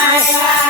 Bye.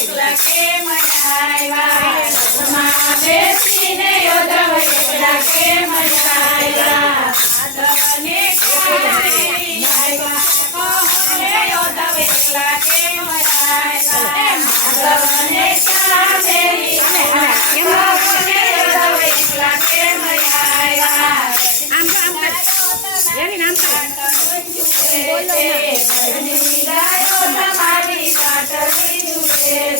એકલા કેમ આવ્યા બેસીને યોધવ એકલા કેમ આવ્યા તમને યોધવ એકલા કેમ આવ્યા તમારી કાટલી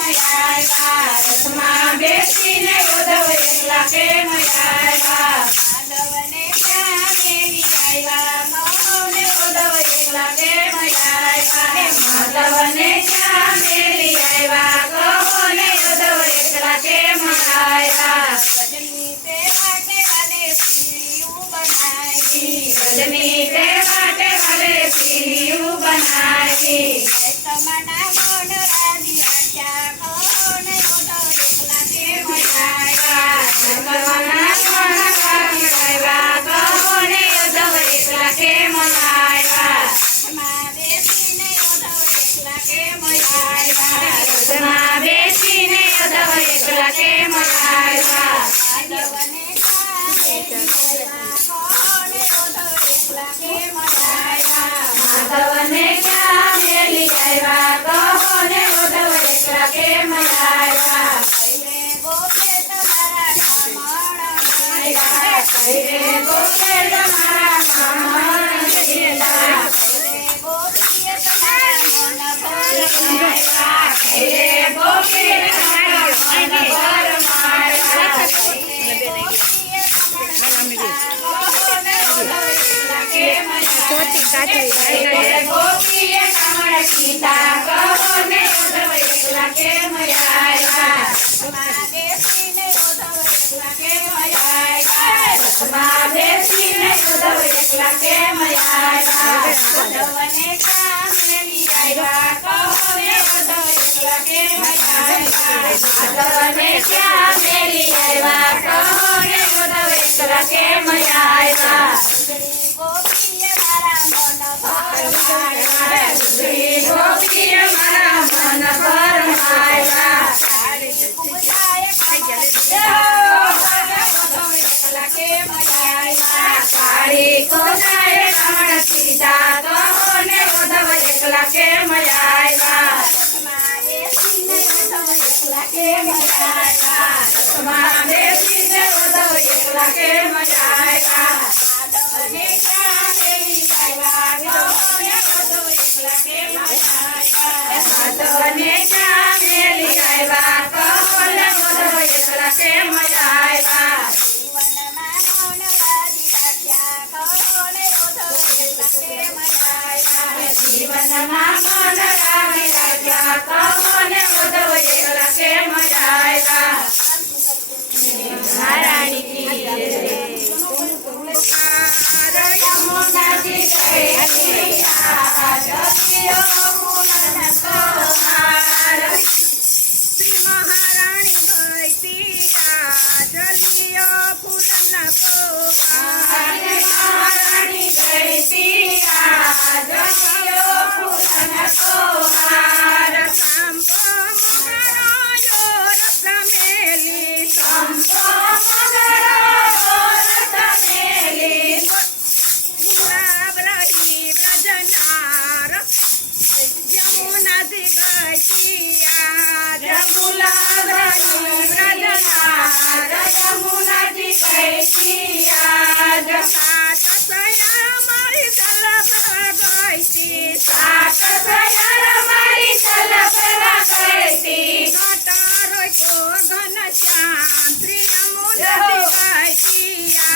મયાવ્યા રથમાં બેસીને ઉદ્ધવ એકલા કેમ આવ્યા માધવને ત્યાં દેવી આવ્યા માધવને ઉદ્ધવ એકલા કેમ આવ્યા હે માધવને ત્યાં મેલી આવ્યા કહો ને ઉદ્ધવ એકલા કેમ આવ્યા માટે વાલે પીળીયું બનાવી. તમારા મોન રાધિયા ચા કોણ મોટો એકલા તે મટાયા તમારા મોન રાધિયા કોણ મોટો એકલા તે મટાયા તમારે પીને મોટો એકલા તે મટાયા તમારે પીને મોટો એકલા તે મટાયા આંદવને સામે કોણ મોટો એકલા તે મટાયા સૌને ક્યાં મેલી આવ્યા? કહોને ઓઢવ દીકરા તમારા એકલા કેમ આવ્યા માધવને કામેલી આવ્યા કહો ને બધો એકલા કેમ કહો ગોપીએ મારા મન ભરમાયા શ્રી ગોપીએ મારા મન ભરમાયા કાળી કોસાએ કમળ સીધા કહો ને ઉધવ એકલા કેમ આવ્યા તમારા દેશીને ઉધવ એકલા કેમ આવ્યા અને કામેલી આવ્યા કહો ને ઉધવ એકલા કેમ આવ્યા માધવને કામેલી આવ્યા કહો ને ઉધવ એકલા કેમ આવ્યા મન લાગી રાખ્યા કહો ને ઉધવ એકલા સાત સયર મારી સલપવા કરતી. ઘટારો કો ઘન શ્યામ શ્રી ગઈતિયા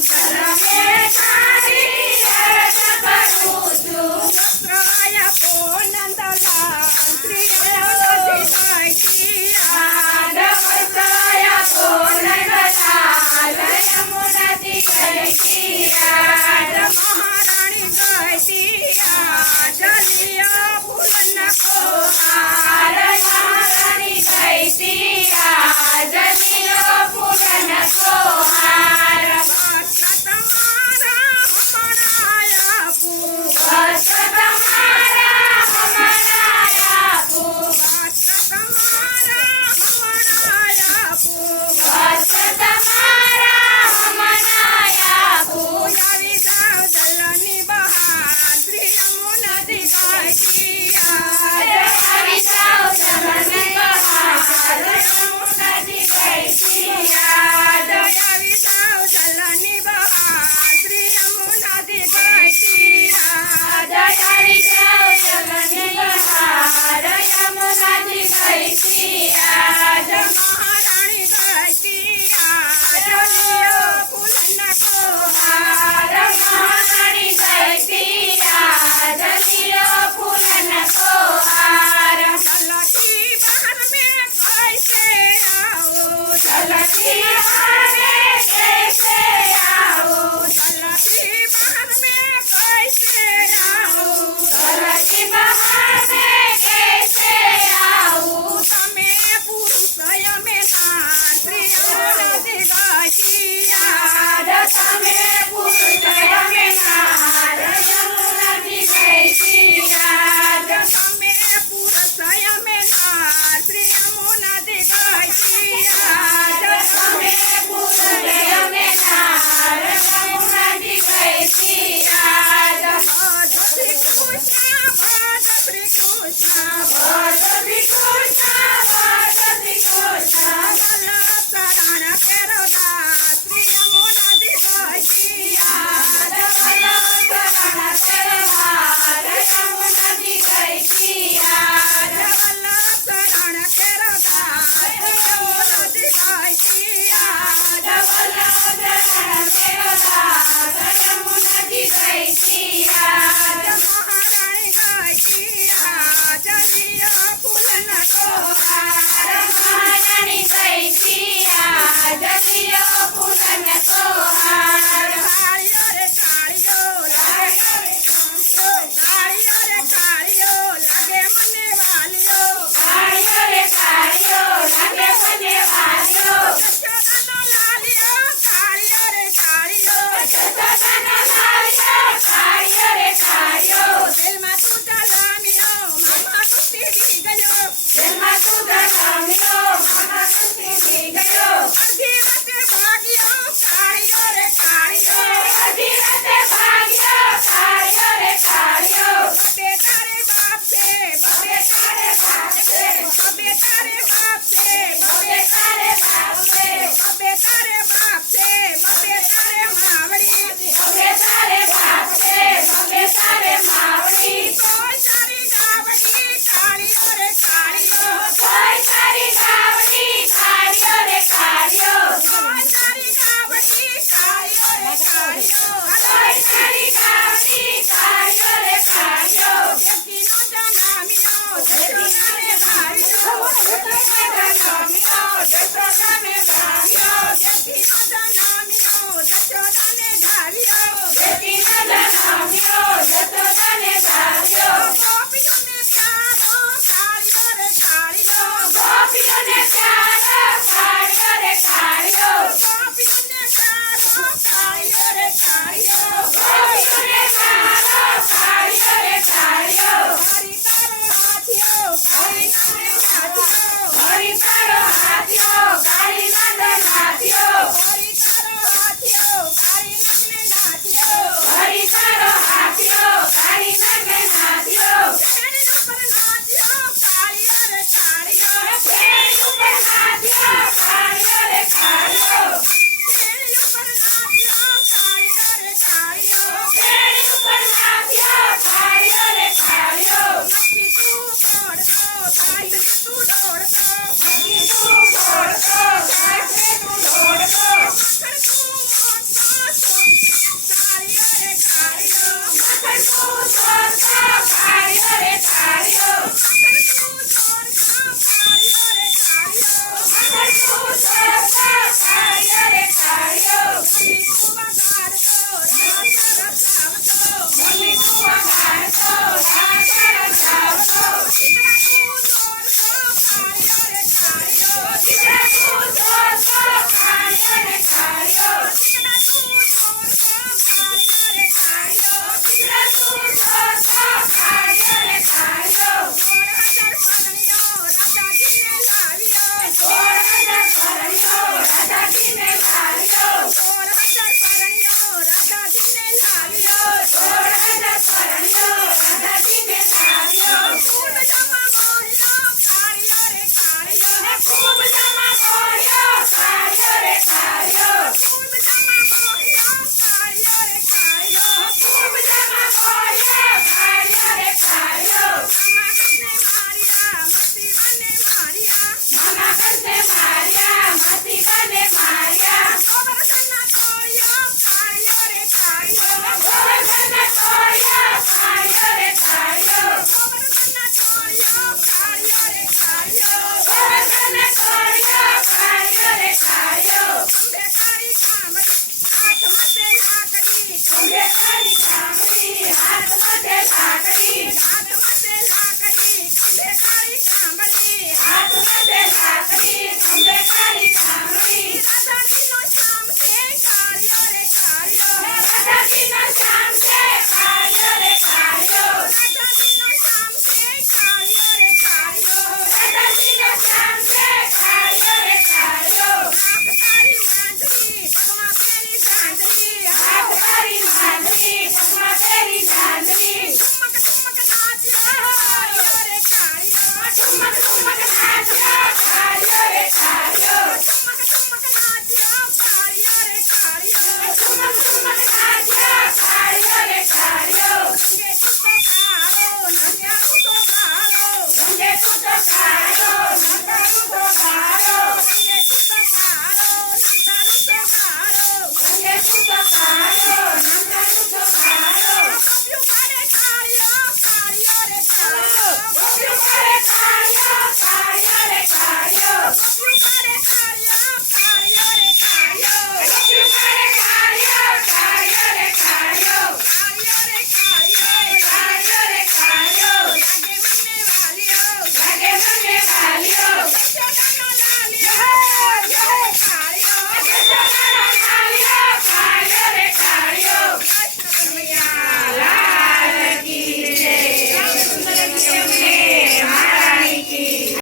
Thanks.